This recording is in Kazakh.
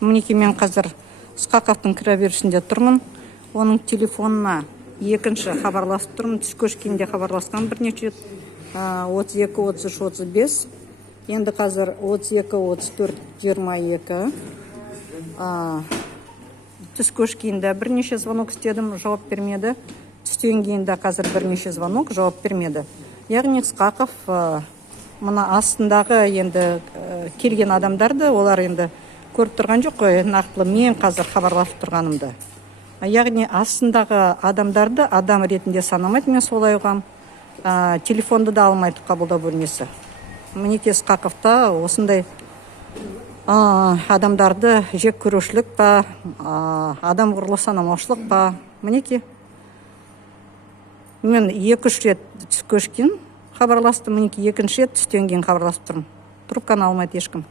Мінекей мен қазір Ысқақовтың кіреберісінде тұрмын. Оның телефонына екінші хабарласып тұрмын. Түс көшкенде хабарласқан бірнеше рет. 32 33 35. Енді қазір 32 34 22. Түс көшкенде бірнеше звонок істедім, жауап бермеді. Түстен кейін де қазір бірнеше звонок, жауап бермеді. Яғни Ысқақов мына астындағы енді келген адамдарды, олар енді көріп тұрған жоқ қой, нақтылы мен қазір хабарласып тұрғанымды. Яғни астындағы адамдарды адам ретінде санамайды, мен солай ұғам. Телефонды да алмайды қабылдау бөлмесі. Мінекей Ысқақовта осындай адамдарды жек көрушілік па, адам құрлы санамаушылық па. Мінекей мен 2-3 рет түс көшкен хабарластым, мінекей 2-ші рет түстен кейін хабарласып тұрмын. Трубканы алмайды ешкім.